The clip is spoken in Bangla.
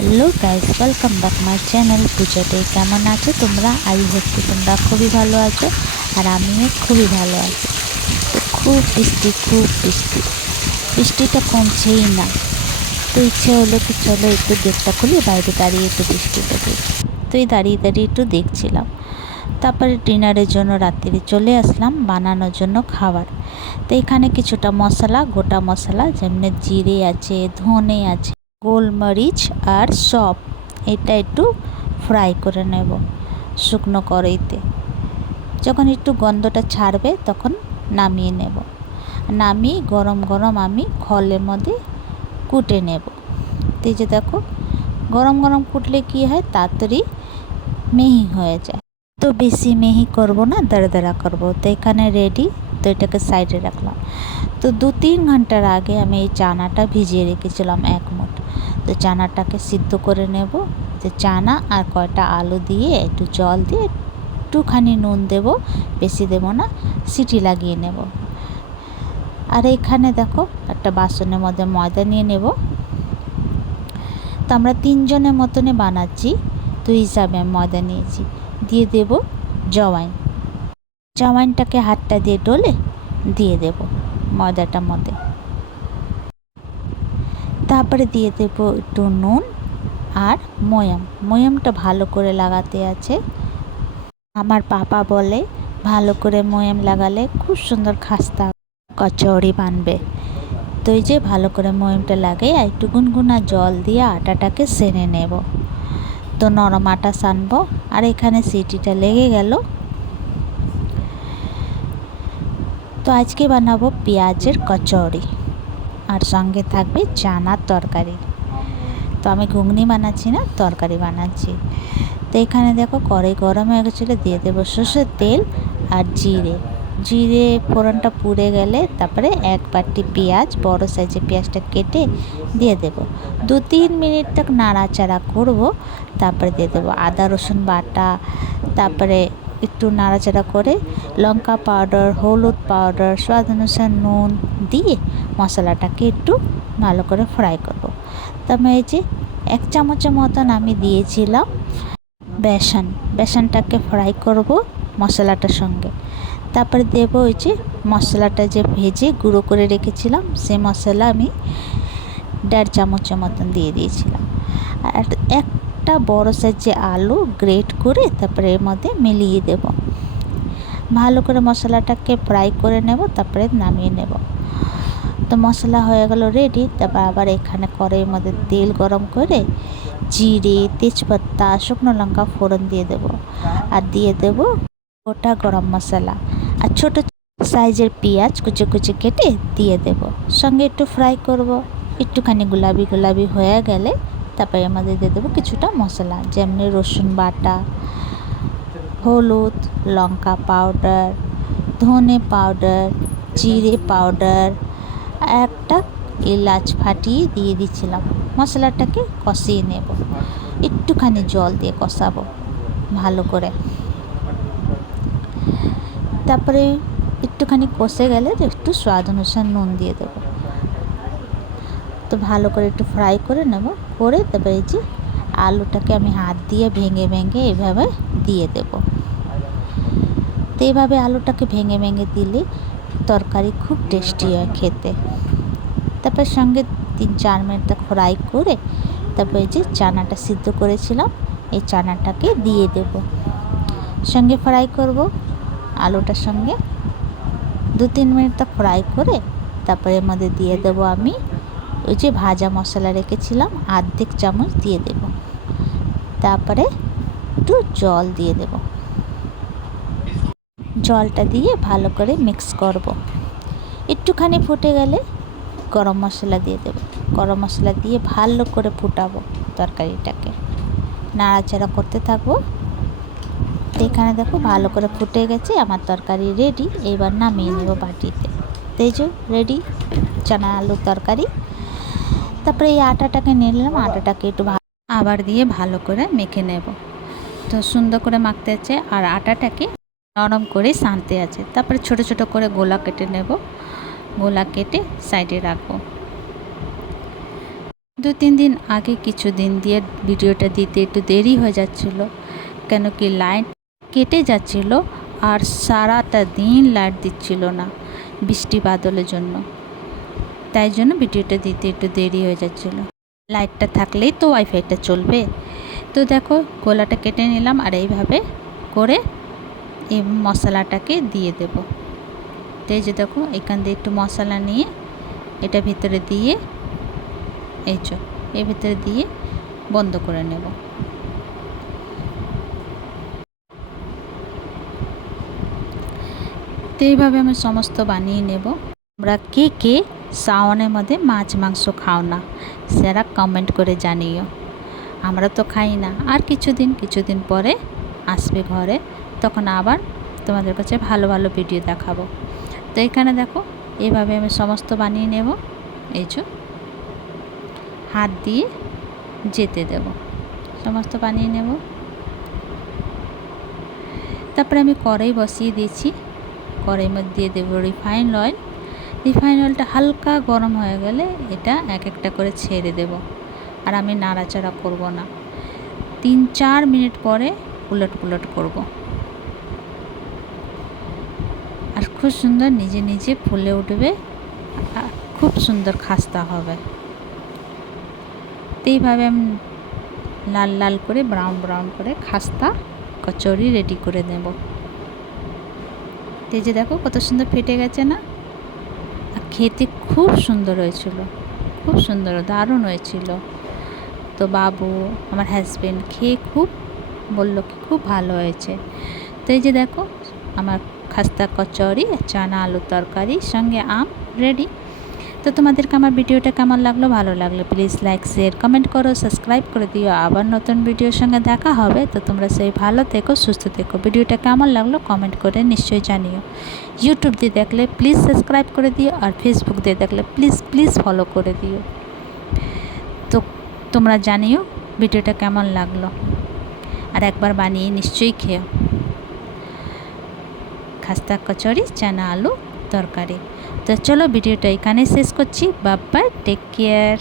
Hello guys, welcome back my channel পূজাতে। কেমন আছো তোমরা? আই হোপ তোমরা খুবই ভালো আছো আর আমিও খুবই ভালো আছি। তো খুব বৃষ্টি, বৃষ্টিটা কমছেই না। তো ইচ্ছে হলো কি চলো একটু গেটটা খুলি, বাইরে দাঁড়িয়ে একটু বৃষ্টিটা দেখি। তো এই দাঁড়িয়ে একটু দেখছিলাম। তারপরে ডিনারের জন্য রাত্রিরে চলে আসলাম বানানোর জন্য খাবার। তো এখানে কিছুটা মশলা, গোটা মশলা যেমনি জিরে আছে, ধনে আছে, গোলমরিচ আর সব এটা একটু ফ্রাই করে নেব শুকনো কড়াইতে। যখন একটু গন্ধটা ছাড়বে তখন নামিয়ে নেব। নামিয়ে গরম গরম আমি খলের মধ্যে কুটে নেব। এই যে দেখো, গরম গরম কুটলে কি হয়, তাড়াতাড়ি মিহি হয়ে যায়। তো বেশি মিহি করব না, দাঁড়া করব। তো এখানে রেডি। তো এটাকে সাইডে রাখলাম। তো 2-3 ঘন্টার আগে আমি এই চানাটা ভিজিয়ে রেখেছিলাম 1 মুঠ। তো চানাটাকে সিদ্ধ করে নেব। তো চানা আর কয়টা আলু দিয়ে একটু জল দিয়ে একটুখানি নুন দেব, বেশি দেব না, সিটি লাগিয়ে নেব। আর এখানে দেখো একটা বাসনের মধ্যে ময়দা নিয়ে নেব। তো আমরা 3 জনের মতনে বানাচ্ছি, তো হিসাবে আমি ময়দা নিয়েছি। দিয়ে দেব জওয়াইনটাকে হাতটা দিয়ে ডলে দিয়ে দেব ময়দাটার মধ্যে। তারপরে দিয়ে দেব একটু নুন আর ময়ামটা ভালো করে লাগাতে আছে। আমার পাপা বলে ভালো করে ময়াম লাগালে খুব সুন্দর খাস্তা কচৌড়ি বানবে। তো এই যে ভালো করে ময়ামটা লাগে আর একটু গুনগুনা জল দিয়ে আটাটাকে সেনে নেব। তো নরম আটা সানবো। আর এখানে সিটিটা লেগে গেল। তো আজকে বানাবো পেঁয়াজের কচৌড়ি আর সঙ্গে থাকবে চানার তরকারি। তো আমি ঘুগনি বানাচ্ছি না, তরকারি বানাচ্ছি। তো এখানে দেখো কড়াই গরম হয়ে গেছিলো, দিয়ে দেবো সর্ষের তেল আর জিরে ফোড়নটা পুড়ে গেলে তারপরে 1 বাটি পেঁয়াজ, বড় সাইজের পেঁয়াজটা কেটে দিয়ে দেব। 2-3 মিনিট তক নাড়াচাড়া করব। তারপরে দিয়ে দেবো আদা রসুন বাটা। তারপরে একটু নাড়াচাড়া করে লঙ্কা পাউডার, হলুদ পাউডার, স্বাদ অনুসার নুন দিয়ে মশলাটাকে একটু ভালো করে ফ্রাই করব। তবে এই যে 1 চামচের মতন আমি দিয়েছিলাম বেসনটাকে ফ্রাই করব মশলাটার সঙ্গে। তারপরে দেব ওই যে মশলাটা যে ভেজে গুঁড়ো করে রেখেছিলাম, সেই মশলা আমি 1.5 চামচের মতন দিয়ে দিয়েছিলাম। আর একটা বড় সাইজের আলু গ্রেট করে তারপরে এর মধ্যে মিলিয়ে দেব। ভালো করে মশলাটাকে ফ্রাই করে নেব, তারপরে নামিয়ে নেব। তো মশলা হয়ে গেল রেডি। তারপর আবার এখানে কড়াইয়ের মধ্যে তেল গরম করে জিরে, তেজপাতা, শুকনো লঙ্কা ফোড়ন দিয়ে দেব। আর দিয়ে দেব গোটা গরম মশলা আর ছোট সাইজের পেঁয়াজ কুচি কেটে দিয়ে দেব। সঙ্গে একটু ফ্রাই করব। একটুখানি গোলাপি হয়ে গেলে তারপরে এর মধ্যে দিয়ে দেবো কিছুটা মশলা, যেমনি রসুন বাটা, হলুদ, লঙ্কা পাউডার, ধনে পাউডার, জিরে পাউডার, একটা এলাচ ফাটিয়ে দিয়ে দিচ্ছিলাম। মশলাটাকে কষিয়ে নেব, একটুখানি জল দিয়ে কষাবো ভালো করে। তারপরে একটুখানি কষে গেলে একটু স্বাদ অনুসার নুন দিয়ে দেব। তো ভালো করে একটু ফ্রাই করে নেব। করে তারপরে এই যে আলুটাকে আমি হাত দিয়ে ভেঙে এভাবে দিয়ে দেব। তো এইভাবে আলুটাকে ভেঙে দিলে তরকারি খুব টেস্টি হয় খেতে। তারপর সঙ্গে 3-4 মিনিট ফ্রাই করে তারপরে যে চানাটা সিদ্ধ করেছিলাম এই চানাটাকে দিয়ে দেব। সঙ্গে ফ্রাই করব আলুটার সঙ্গে 2-3 মিনিট ফ্রাই করে তারপরে এর মধ্যে দিয়ে দেব আমি ওই যে ভাজা মশলা রেখেছিলাম 1/2 চামচ দিয়ে দেব। তারপরে একটু জল দিয়ে দেব। জলটা দিয়ে ভালো করে মিক্স করব। একটুখানি ফুটে গেলে গরম মশলা দিয়ে দেব। গরম মশলা দিয়ে ভালো করে ফুটাবো তরকারিটাকে, নাড়াচাড়া করতে থাকবো। তো এখানে দেখো ভালো করে ফুটে গেছে, আমার তরকারি রেডি। এবার নামিয়ে নেব বাটিতে। তো এই যে রেডি চানা আলুর তরকারি। তারপরে এই আটাটাকে নিয়ে নিলাম, আটাটাকে একটু আবার দিয়ে ভালো করে মেখে নেব। তো সুন্দর করে মাখতে আছে আর আটাটাকে নরম করে সানতে আছে। তারপরে ছোট ছোট করে গোলা কেটে নেব। গোলা কেটে সাইডে রাখবো। 2-3 দিন আগে কিছু দিন দিয়ে ভিডিওটা দিতে একটু দেরি হয়ে যাচ্ছিল, কেন কি লাইট কেটে যাচ্ছিল আর সারাটা দিন লাইট দিচ্ছিল না বৃষ্টি বাদলের জন্য। তাই জন্য ভিডিওটা দিতে একটু দেরি হয়ে যাচ্ছিল। লাইটটা থাকলেই তো ওয়াইফাইটা চলবে। তো দেখো গোলাটা কেটে নিলাম আর এইভাবে করে এই মশলাটাকে দিয়ে দেব। তো এই যে দেখো এখান দিয়ে একটু মশলা নিয়ে এটা ভিতরে দিয়ে এর ভিতরে দিয়ে বন্ধ করে নেব। তো এইভাবে আমি সমস্ত বানিয়ে নেব। আমরা কে কে শ্রাবণের মধ্যে মাছ মাংস খাও না সেটা কমেন্ট করে জানিও। আমরা তো খাই না, আর কিছুদিন পরে আসবে ঘরে, তখন আবার তোমাদের কাছে ভালো ভালো ভিডিও দেখাবো। তো এখানে দেখো এইভাবে আমি সমস্ত বানিয়ে নেব। এই যে হাত দিয়ে যেতে দেব, সমস্ত বানিয়ে নেব। তারপরে আমি কড়াই বসিয়ে দিয়েছি, কড়াইয়ের মধ্যে দিয়ে দেবো রিফাইন অয়েল। রিফাইন অয়েলটা হালকা গরম হয়ে গেলে এটা এক একটা করে ছেড়ে দেব, আর আমি নাড়াচাড়া করব না। 3-4 মিনিট পরে উলট পুলট করব, আর খুব সুন্দর নিজে নিজে ফুলে উঠবে, খুব সুন্দর খাস্তা হবে। তো এইভাবে আমি লাল লাল করে ব্রাউন করে খাস্তা কচুরি রেডি করে নেব। এই যে দেখো কত সুন্দর ফেটে গেছে না, আর খেতে খুব সুন্দর হয়েছিল, খুব সুন্দর দারুণ হয়েছিল। তো বাবু আমার হাজব্যান্ড খেয়ে খুব বললো কি খুব ভালো হয়েছে। তো এই যে দেখো আমার খাস্তা কচুরি, চানা আলু তরকারি সঙ্গে আম রেডি। তো তোমাদেরকে আমার ভিডিওটা কেমন লাগলো, ভালো লাগলে প্লিজ লাইক শেয়ার কমেন্ট করো, সাবস্ক্রাইব করে দিও। আবার নতুন ভিডিওর সঙ্গে দেখা হবে। তো তোমরা সেই ভালো থেকো, সুস্থ থেকো। ভিডিওটা কেমন লাগলো কমেন্ট করে নিশ্চয়ই জানিও। ইউটিউব দিয়ে দেখলে প্লিজ সাবস্ক্রাইব করে দিও, আর ফেসবুক দিয়ে দেখলে প্লিজ ফলো করে দিও। তো তোমরা জানিও ভিডিওটা কেমন লাগলো, আর একবার বানিয়ে নিশ্চয়ই খেও খাস্তা কচুরি চানা আলু তরকারি। তো চলো ভিডিওটা এখানে শেষ করছি। Bye bye, take care.